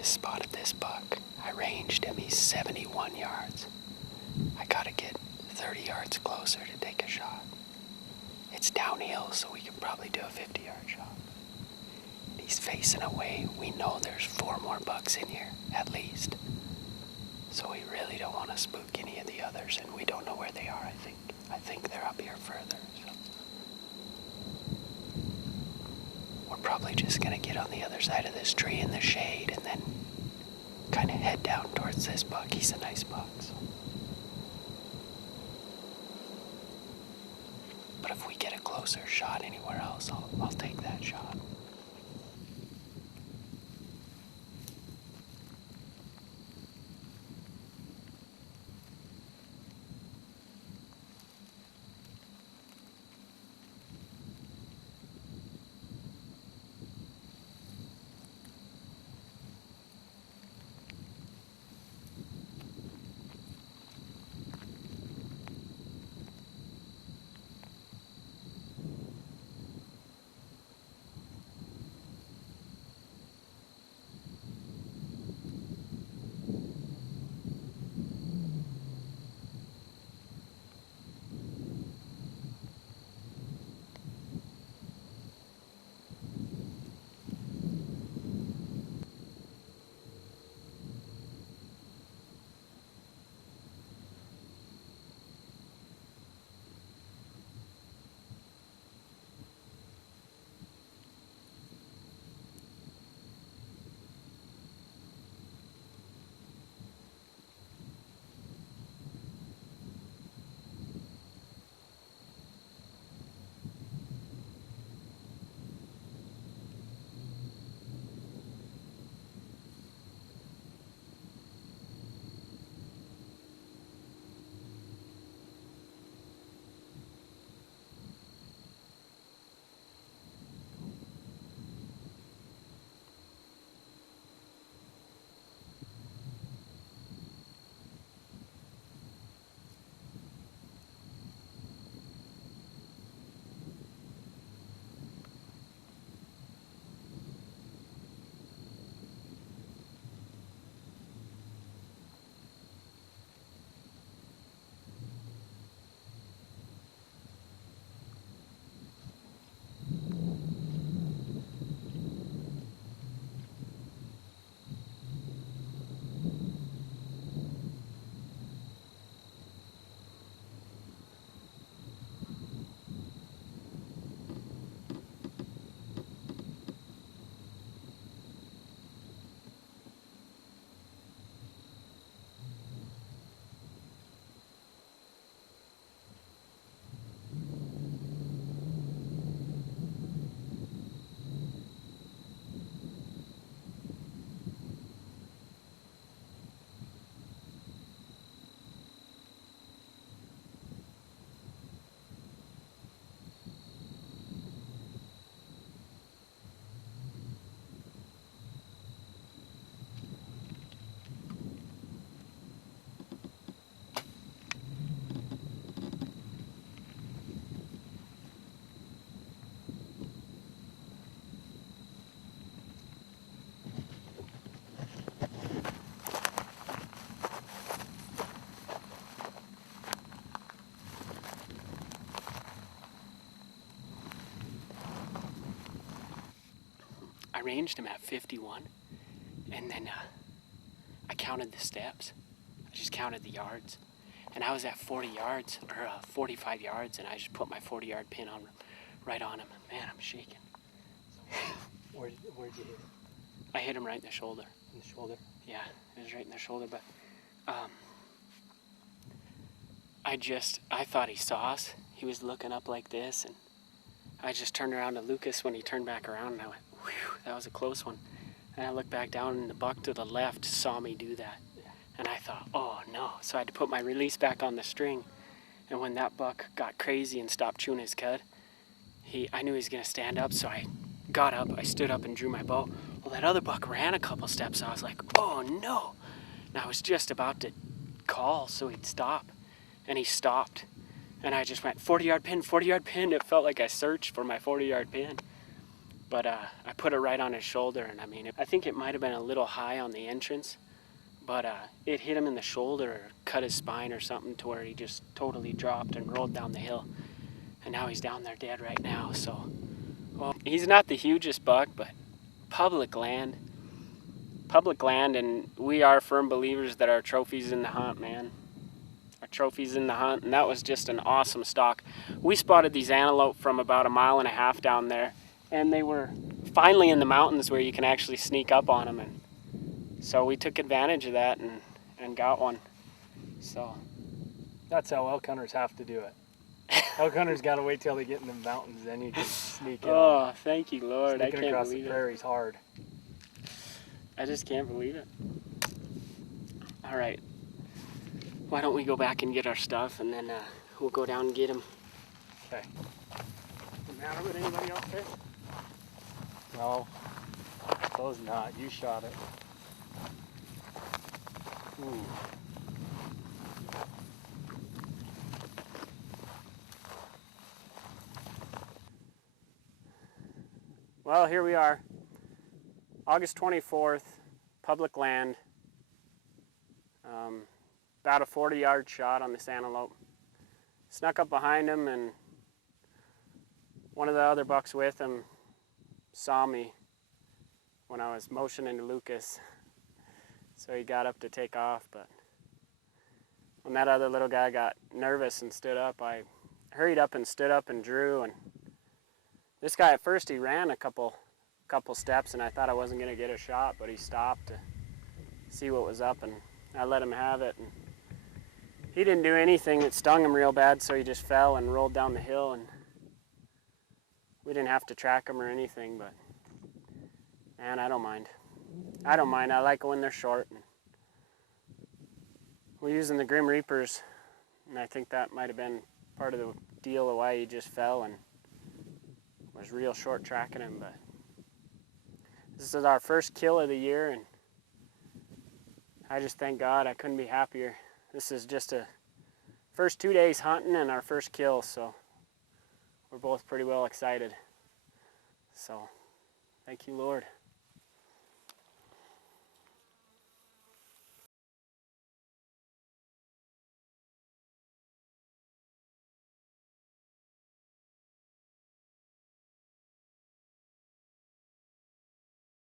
just spotted this buck. I ranged him, he's 71 yards. I gotta get 30 yards closer to take a shot. It's downhill, so we can probably do a 50-yard shot. He's facing away. We know there's 4 more bucks in here, at least. So we really don't want to spook any of the others, and we don't know where they are, I think. I think they're up here further. So we're probably just going to get on the other side of this tree in the shade and then kind of head down towards this buck. He's a nice buck. So. But if we get a closer shot anywhere else, I'll take that shot. I ranged him at 51, and then I counted the steps. I just counted the yards, and I was at 40 yards, or 45 yards, and I just put my 40-yard pin on, right on him. Man, I'm shaking. Where'd you hit him? I hit him right in the shoulder. In the shoulder? Yeah, it was right in the shoulder, but I thought he saw us. He was looking up like this, and I just turned around to Lucas when he turned back around, and I went, whew, that was a close one. And I looked back down, and the buck to the left saw me do that. And I thought, oh no. So I had to put my release back on the string. And when that buck got crazy and stopped chewing his cud, I knew he was going to stand up, so I got up, I stood up and drew my bow. Well, that other buck ran a couple steps, so I was like, oh no. And I was just about to call so he'd stop. And he stopped. And I just went, 40-yard pin, 40-yard pin. It felt like I searched for my 40-yard pin. But I put it right on his shoulder, and I mean, I think it might have been a little high on the entrance, but it hit him in the shoulder or cut his spine or something to where he just totally dropped and rolled down the hill. And now he's down there dead right now. So, well, he's not the hugest buck, but public land, and we are firm believers that our trophy's in the hunt, man. Our trophy's in the hunt, and that was just an awesome stalk. We spotted these antelope from about 1.5 miles down there, and they were finally in the mountains where you can actually sneak up on them, and so we took advantage of that and got one. So That's how elk hunters have to do it. Elk hunters gotta wait till they get in the mountains, then you can sneak in. oh, thank you, Lord. I Sneaking can't across the believe it. prairie's hard. I just can't believe it. All right. Why don't we go back and get our stuff, and then we'll go down and get him. Okay. Doesn't matter with anybody else there? No, suppose not. You shot it. Ooh. Well, here we are. August 24th, public land. About a 40-yard shot on this antelope. Snuck up behind him, and one of the other bucks with him saw me when I was motioning to Lucas. So he got up to take off, but when that other little guy got nervous and stood up, I hurried up and stood up and drew. And this guy, at first, he ran a couple steps, and I thought I wasn't going to get a shot, but he stopped to see what was up, and I let him have it. And he didn't do anything. It stung him real bad, so he just fell and rolled down the hill, and we didn't have to track him or anything, but man, I don't mind. I don't mind. I like it when they're short. We're using the Grim Reapers, and I think that might have been part of the deal of why he just fell and was real short tracking him. But this is our first kill of the year, and I just thank God. I couldn't be happier. This is just a first 2 days hunting and our first kill, so we're both pretty well excited. So thank you, Lord.